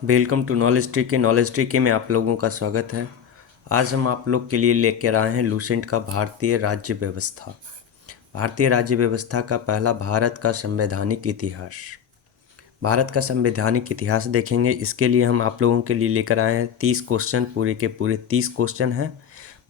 Welcome to knowledge tree के में आप लोगों का स्वागत है। आज हम आप लोग के लिए लेकर आए हैं लूसेंट का भारतीय राज्य व्यवस्था। भारतीय राज्य व्यवस्था का पहला भारत का संवैधानिक इतिहास। भारत का संवैधानिक इतिहास देखेंगे। इसके लिए हम आप लोगों के लिए लेकर आए हैं 30 क्वेश्चन, पूरे के पूरे 30 क्वेश्चन हैं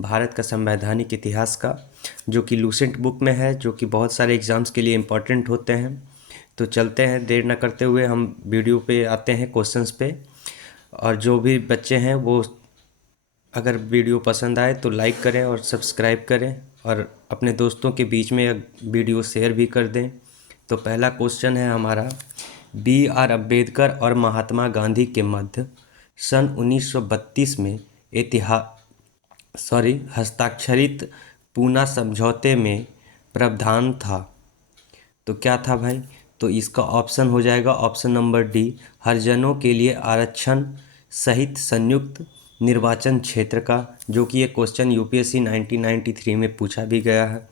भारत का संवैधानिक इतिहास का, जो कि लूसेंट बुक में है, जो कि बहुत सारे एग्ज़ाम्स के लिए इम्पोर्टेंट होते हैं। तो चलते हैं, देर न करते हुए हम वीडियो पे आते हैं, क्वेश्चंस पे। और जो भी बच्चे हैं वो अगर वीडियो पसंद आए तो लाइक करें और सब्सक्राइब करें और अपने दोस्तों के बीच में वीडियो शेयर भी कर दें। तो पहला क्वेश्चन है हमारा, B.R. अम्बेडकर और महात्मा गांधी के मध्य सन 1932 में हस्ताक्षरित पूना समझौते में प्रावधान था। तो क्या था भाई? तो इसका ऑप्शन हो जाएगा ऑप्शन नंबर डी, हरिजनों के लिए आरक्षण सहित संयुक्त निर्वाचन क्षेत्र का, जो कि ये क्वेश्चन यूपीएससी 1993 में पूछा भी गया है।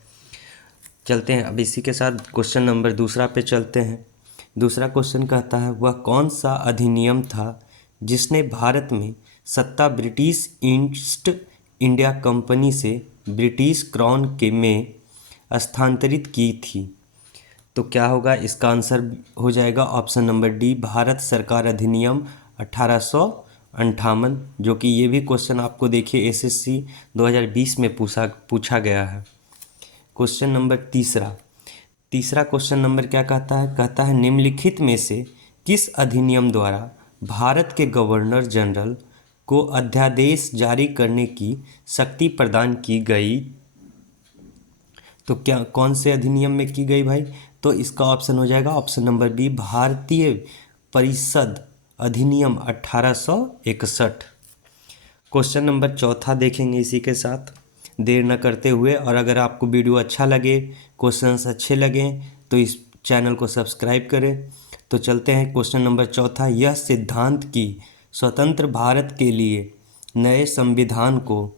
चलते हैं अब इसी के साथ क्वेश्चन नंबर दूसरा पे चलते हैं। दूसरा क्वेश्चन कहता है, वह कौन सा अधिनियम था जिसने भारत में सत्ता ब्रिटिश ईस्ट इंडिया कंपनी से ब्रिटिश क्राउन के में स्थानांतरित की थी? तो क्या होगा? इसका आंसर हो जाएगा ऑप्शन नंबर डी, भारत सरकार अधिनियम 1858, जो कि ये भी क्वेश्चन आपको देखिए एसएससी 2020 में पूछा गया है। क्वेश्चन नंबर तीसरा क्वेश्चन नंबर क्या कहता है? कहता है, निम्नलिखित में से किस अधिनियम द्वारा भारत के गवर्नर जनरल को अध्यादेश जारी करने की शक्ति प्रदान की गई? तो क्या कौन से अधिनियम में की गई भाई? तो इसका ऑप्शन हो जाएगा ऑप्शन नंबर बी, भारतीय परिषद अधिनियम 1861। क्वेश्चन नंबर चौथा देखेंगे इसी के साथ, देर न करते हुए। और अगर आपको वीडियो अच्छा लगे, क्वेश्चंस अच्छे लगें, तो इस चैनल को सब्सक्राइब करें। तो चलते हैं क्वेश्चन नंबर चौथा, यह सिद्धांत कि स्वतंत्र भारत के लिए नए संविधान को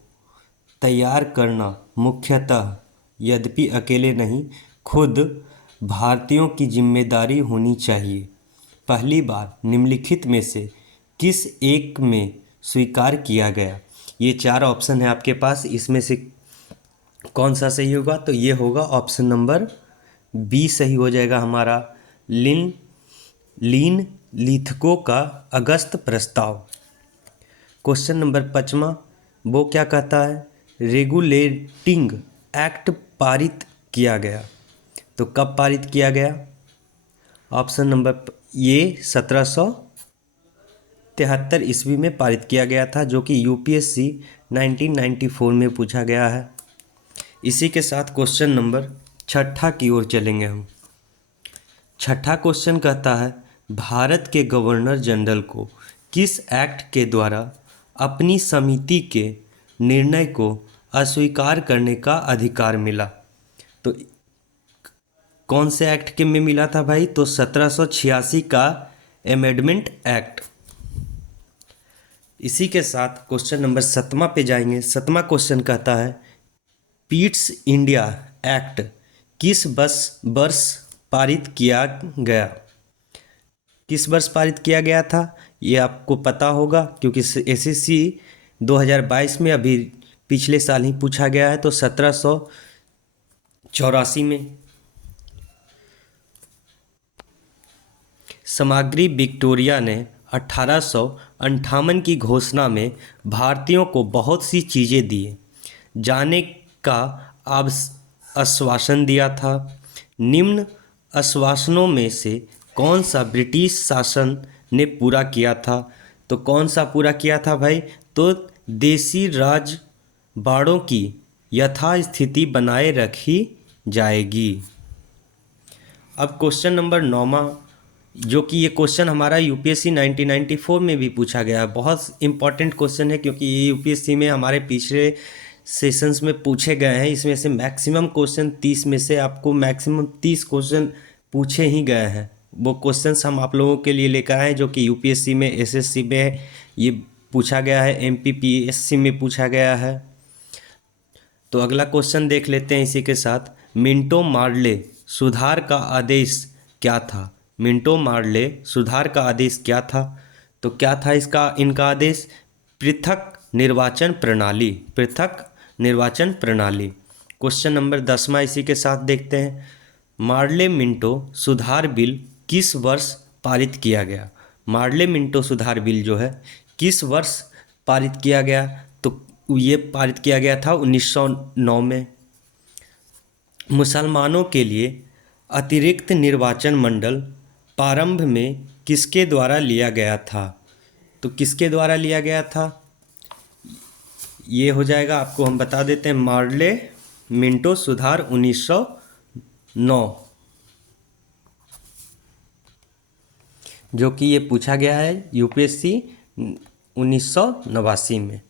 तैयार करना मुख्यतः, यद्यपि अकेले नहीं, खुद भारतीयों की जिम्मेदारी होनी चाहिए, पहली बार निम्नलिखित में से किस एक में स्वीकार किया गया? ये 4 ऑप्शन है आपके पास, इसमें से कौन सा सही होगा? तो ये होगा ऑप्शन नंबर बी सही हो जाएगा हमारा, लीन लिथको का अगस्त प्रस्ताव। क्वेश्चन नंबर 5वां, वो क्या कहता है? रेगुलेटिंग एक्ट पारित किया गया। तो कब पारित किया गया? ऑप्शन नंबर ये 1773 ईस्वी में पारित किया गया था, जो कि यूपीएससी 1994 में पूछा गया है। इसी के साथ क्वेश्चन नंबर छठा की ओर चलेंगे हम। छठा क्वेश्चन कहता है, भारत के गवर्नर जनरल को किस एक्ट के द्वारा अपनी समिति के निर्णय को अस्वीकार करने का अधिकार मिला? तो कौन से एक्ट के में मिला था भाई? तो 1786 का अमेंडमेंट एक्ट। इसी के साथ क्वेश्चन नंबर 7वां पे जाएंगे। 7वां क्वेश्चन कहता है, पीट्स इंडिया एक्ट किस वर्ष पारित किया गया? किस वर्ष पारित किया गया था? ये आपको पता होगा क्योंकि एसएससी 2022 में अभी पिछले साल ही पूछा गया है। तो 1784 में। सामग्री विक्टोरिया ने 1858 की घोषणा में भारतीयों को बहुत सी चीज़ें दिए जाने का आश्वासन दिया था। निम्न आश्वासनों में से कौन सा ब्रिटिश शासन ने पूरा किया था? तो कौन सा पूरा किया था भाई? तो देसी राजवाड़ों की यथास्थिति बनाए रखी जाएगी। अब क्वेश्चन नंबर 9वां, जो कि ये क्वेश्चन हमारा यूपीएससी 1994 में भी पूछा गया है। बहुत इंपॉर्टेंट क्वेश्चन है क्योंकि ये यूपीएससी में हमारे पिछले सेशंस में पूछे गए हैं। इसमें से मैक्सिमम क्वेश्चन 30 में से आपको मैक्सिमम 30 क्वेश्चन पूछे ही गए हैं। वो क्वेश्चंस हम आप लोगों के लिए लेकर आए हैं, जो कि यूपीएससी में, एसएससी में ये पूछा गया है, एमपीपीएससी में पूछा गया है। तो अगला क्वेश्चन देख लेते हैं इसी के साथ, मिंटो मार्ले सुधार का आदेश क्या था? मिंटो मार्ले सुधार का आदेश क्या था? तो क्या था इसका इनका आदेश? पृथक निर्वाचन प्रणाली, पृथक निर्वाचन प्रणाली। क्वेश्चन नंबर 10वां इसी के साथ देखते हैं। मार्ले मिंटो सुधार बिल किस वर्ष पारित किया गया? मार्ले मिंटो सुधार बिल जो है किस वर्ष पारित किया गया? तो ये पारित किया गया था 1909 में। मुसलमानों के लिए अतिरिक्त निर्वाचन मंडल प्रारंभ में किसके द्वारा लिया गया था? तो किसके द्वारा लिया गया था? ये हो जाएगा, आपको हम बता देते हैं, मार्ले मिंटो सुधार 1909, जो कि ये पूछा गया है यूपीएससी 1989 में।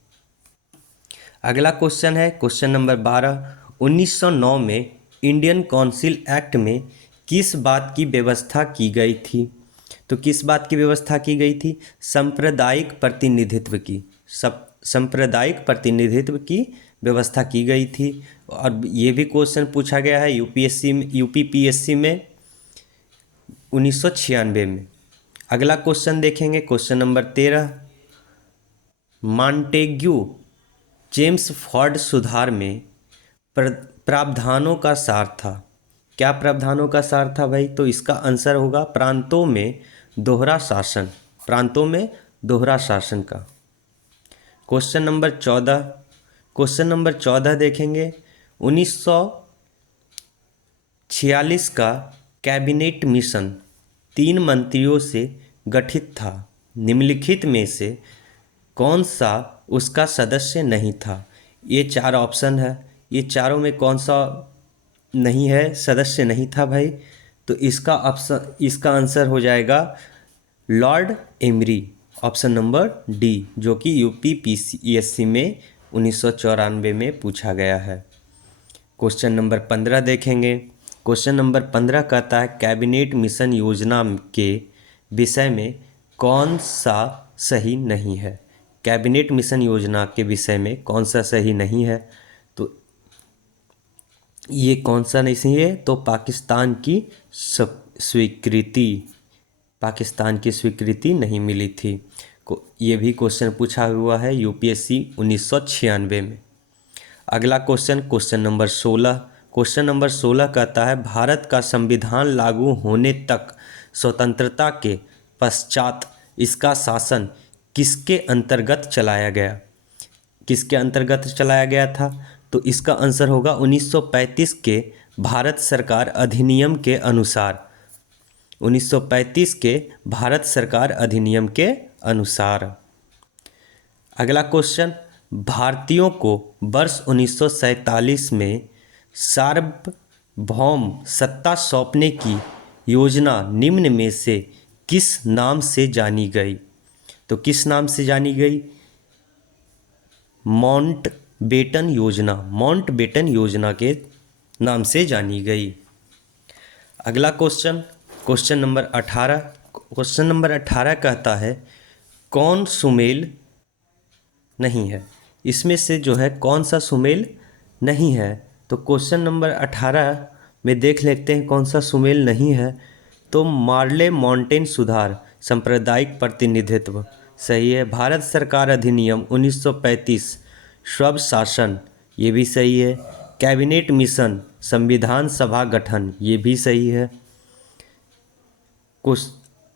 अगला क्वेश्चन है क्वेश्चन नंबर 12। 1909 में इंडियन काउंसिल एक्ट में किस बात की व्यवस्था की गई थी? तो किस बात की व्यवस्था की गई थी? सांप्रदायिक प्रतिनिधित्व की, सांप्रदायिक प्रतिनिधित्व की व्यवस्था की गई थी। और ये भी क्वेश्चन पूछा गया है यूपीएससी में, यूपीपीएससी में 1996 में। अगला क्वेश्चन देखेंगे question number 13। Montagu Chelmsford सुधार में प्रावधानों का सार था। क्या प्रावधानों का सार था भाई? तो इसका आंसर होगा प्रांतों में दोहरा शासन, प्रांतों में दोहरा शासन का। क्वेश्चन नंबर 14, क्वेश्चन नंबर 14 देखेंगे। 1946 का कैबिनेट मिशन 3 मंत्रियों से गठित था। निम्नलिखित में से कौन सा उसका सदस्य नहीं था? ये 4 ऑप्शन है, ये चारों में कौन सा नहीं है, सदस्य नहीं था भाई? तो इसका ऑप्शन, इसका आंसर हो जाएगा Lord emery, option number D, जो कि यूपीपीएससी में 1994 में पूछा गया है। क्वेश्चन नंबर 15 देखेंगे। क्वेश्चन नंबर 15 कहता है कैबिनेट मिशन योजना के विषय में कौन सा सही नहीं है? कैबिनेट मिशन योजना के विषय में कौन सा सही नहीं है? तो ये कौन सा नहीं है? तो पाकिस्तान की स्वीकृति, पाकिस्तान की स्वीकृति नहीं मिली थी। ये भी क्वेश्चन पूछा हुआ है यूपीएससी 1996 में। अगला question question number 16। Question number 16 कहता है भारत का संविधान लागू होने तक स्वतंत्रता के पश्चात इसका शासन किसके अंतर्गत चलाया गया? किसके अंतर्गत चलाया गया था? तो इसका आंसर होगा 1935 के भारत सरकार अधिनियम के अनुसार, 1935 के भारत सरकार अधिनियम के अनुसार। अगला क्वेश्चन, भारतीयों को वर्ष 1947 में सार्वभौम सत्ता सौंपने की योजना निम्न में से किस नाम से जानी गई? तो किस नाम से जानी गई? माउंटबेटन योजना, माउंटबेटन योजना के नाम से जानी गई। अगला question question number 18। Question number 18 कहता है कौन सुमेल नहीं है? इसमें से जो है कौन सा सुमेल नहीं है? तो क्वेश्चन नंबर 18 में देख लेते हैं कौन सा सुमेल नहीं है। तो मार्ले माउंटेन सुधार, सांप्रदायिक प्रतिनिधित्व सही है। भारत सरकार अधिनियम 1935 स्व शासन, ये भी सही है। कैबिनेट मिशन, संविधान सभा गठन, ये भी सही है। कुछ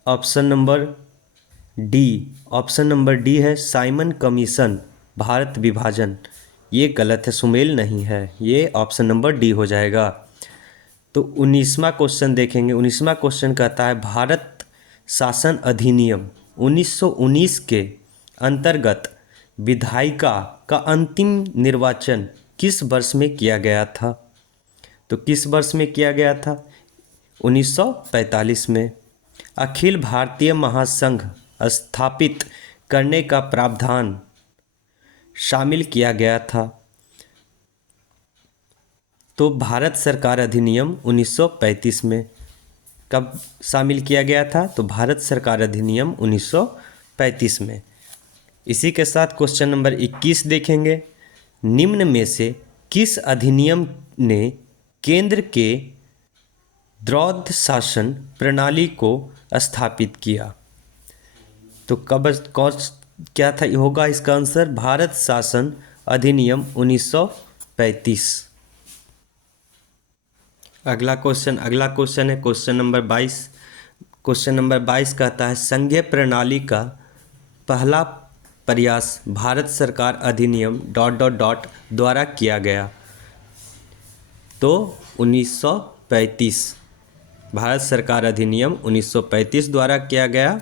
option number D, option number D है साइमन कमीशन, भारत विभाजन, ये गलत है, सुमेल नहीं है, ये ऑप्शन नंबर डी हो जाएगा। तो 19वां क्वेश्चन देखेंगे। 19वां क्वेश्चन कहता है भारत शासन अधिनियम 1919 के अंतर्गत विधायिका का अंतिम निर्वाचन किस वर्ष में किया गया था? तो किस वर्ष में किया गया था? 1945 में। अखिल भारतीय महासंघ स्थापित करने का प्रावधान शामिल किया गया था। तो भारत सरकार अधिनियम 1935 में कब शामिल किया गया था? तो भारत सरकार अधिनियम 1935 में। इसी के साथ क्वेश्चन नंबर 21 देखेंगे। निम्न में से किस अधिनियम ने केंद्र के द्वैध शासन प्रणाली को स्थापित किया? तो कब कौन क्या था होगा इसका आंसर? भारत शासन अधिनियम 1935। अगला क्वेश्चन है क्वेश्चन नंबर 22। क्वेश्चन नंबर 22 कहता है संघीय प्रणाली का पहला प्रयास भारत सरकार अधिनियम ... द्वारा किया गया। तो 1935 भारत सरकार अधिनियम 1935 द्वारा किया गया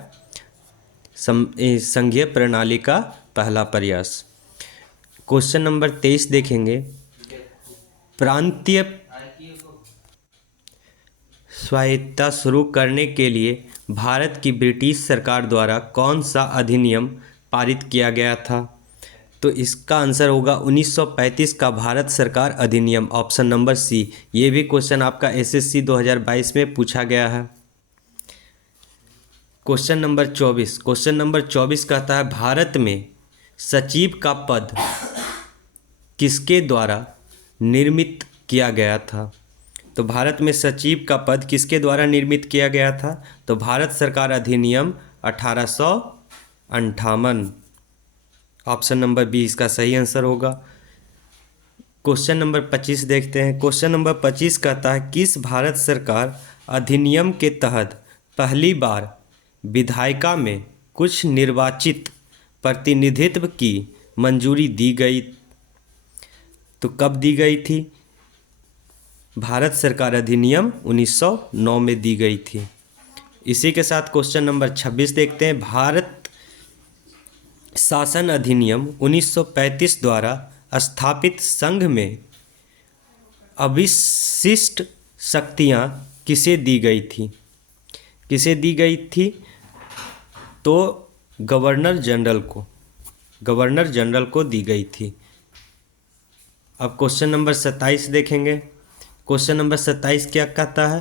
संघीय प्रणाली का पहला प्रयास। क्वेश्चन नंबर 23 देखेंगे। प्रांतीय स्वायत्तता शुरू करने के लिए भारत की ब्रिटिश सरकार द्वारा कौन सा अधिनियम पारित किया गया था? तो इसका आंसर होगा 1935 का भारत सरकार अधिनियम, ऑप्शन नंबर सी। ये भी क्वेश्चन आपका एसएससी 2022 में पूछा गया है। क्वेश्चन नंबर 24 कहता है भारत में सचिव का पद किसके द्वारा निर्मित किया गया था? तो भारत में सचिव का पद किसके द्वारा निर्मित किया गया था? तो भारत सरकार अधिनियम 1858, ऑप्शन नंबर बी इसका सही आंसर होगा। क्वेश्चन नंबर 25 देखते हैं। क्वेश्चन नंबर 25 कहता है किस भारत सरकार अधिनियम के तहत पहली बार विधायिका में कुछ निर्वाचित प्रतिनिधित्व की मंजूरी दी गई? तो कब दी गई थी? भारत सरकार अधिनियम 1909 में दी गई थी। इसी के साथ क्वेश्चन नंबर 26 देखते हैं। भारत शासन अधिनियम 1935 द्वारा स्थापित संघ में अविशिष्ट शक्तियां किसे दी गई थी? किसे दी गई थी? तो गवर्नर जनरल को दी गई थी। अब क्वेश्चन नंबर 27 देखेंगे। क्वेश्चन नंबर 27 क्या कहता है?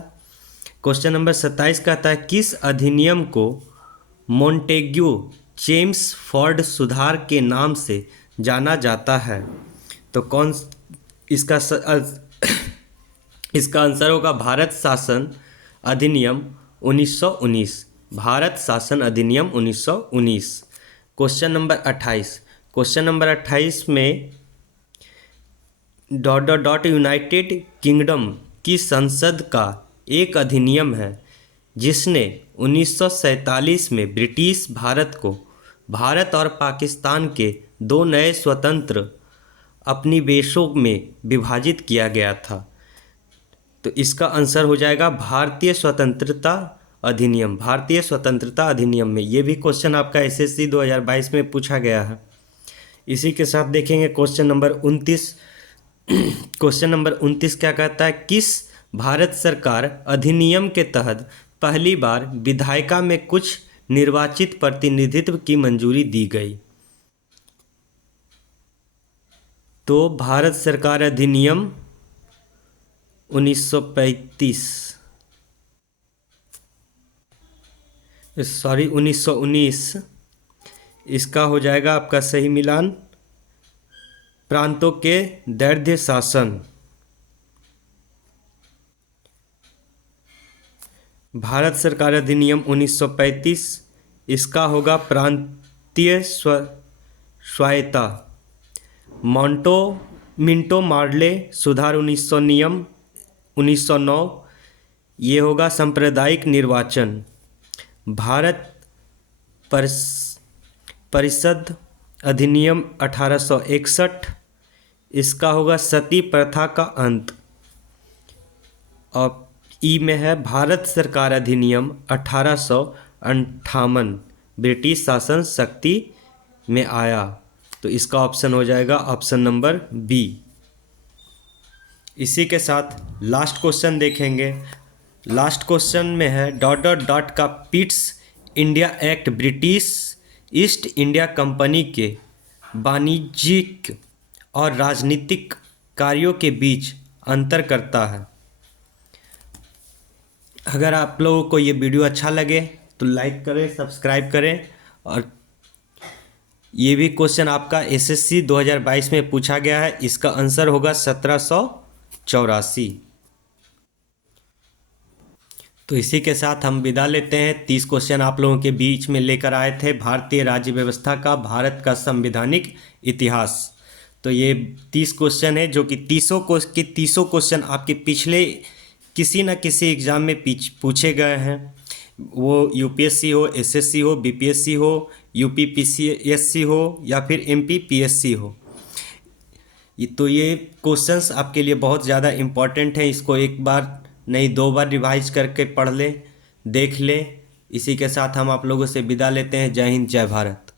क्वेश्चन नंबर 27 कहता है किस अधिनियम को मोंटेग्यू चेम्सफोर्ड सुधार के नाम से जाना जाता है? तो कौन इसका इसका आंसर होगा भारत शासन अधिनियम 1919। भारत शासन अधिनियम 1919। क्वेश्चन नंबर 28 में ... यूनाइटेड किंगडम की संसद का एक अधिनियम है जिसने 1947 में ब्रिटिश भारत को भारत और पाकिस्तान के दो नए स्वतंत्र उपनिवेशों में विभाजित किया गया था। तो इसका आंसर हो जाएगा भारतीय स्वतंत्रता अधिनियम। भारतीय स्वतंत्रता अधिनियम में ये भी क्वेश्चन आपका एसएससी 2022 में पूछा गया है। इसी के साथ देखेंगे क्वेश्चन नंबर 29। क्वेश्चन नंबर 29 क्या कहता है किस भारत सरकार अधिनियम के तहत पहली बार विधायिका में कुछ निर्वाचित प्रतिनिधित्व की मंजूरी दी गई? तो भारत सरकार अधिनियम 1919। इसका हो जाएगा आपका सही मिलान प्रांतों के दैर्ध्य शासन। भारत सरकार अधिनियम 1935 इसका होगा प्रांतीय स्वायत्तता। मिंटो मार्ले सुधार 1909 ये होगा सांप्रदायिक निर्वाचन। भारत परिषद अधिनियम 1861 इसका होगा सती प्रथा का अंत। और ई में है भारत सरकार अधिनियम 1858 ब्रिटिश शासन शक्ति में आया। तो इसका ऑप्शन हो जाएगा ऑप्शन नंबर बी। इसी के साथ लास्ट क्वेश्चन देखेंगे। लास्ट क्वेश्चन में है ... का Pitt's India act British east India company के वाणिज्यिक और राजनीतिक कार्यों के बीच अंतर करता है। अगर आप लोगों को ये वीडियो अच्छा लगे तो लाइक करें, सब्सक्राइब करें। और ये भी क्वेश्चन आपका एसएससी 2022 में पूछा गया है। इसका आंसर होगा 1784। तो इसी के साथ हम विदा लेते हैं। 30 क्वेश्चन आप लोगों के बीच में लेकर आए थे, भारतीय राज्य व्यवस्था का भारत का संवैधानिक इतिहास। तो ये 30 क्वेश्चन है जो कि तीसों क्वेश्चन आपके पिछले किसी न किसी एग्ज़ाम में पूछे गए हैं। वो यूपीएससी हो, एसएससी हो, बीपीएससी हो, यूपी पीसीएससी हो या फिर एमपी पीएससी हो। तो ये क्वेश्चंस आपके लिए बहुत ज़्यादा इम्पॉर्टेंट हैं। इसको एक बार नहीं 2 बार रिवाइज करके पढ़ लें, देख लें। इसी के साथ हम आप लोगों से विदा लेते हैं। जय हिंद, जय भारत।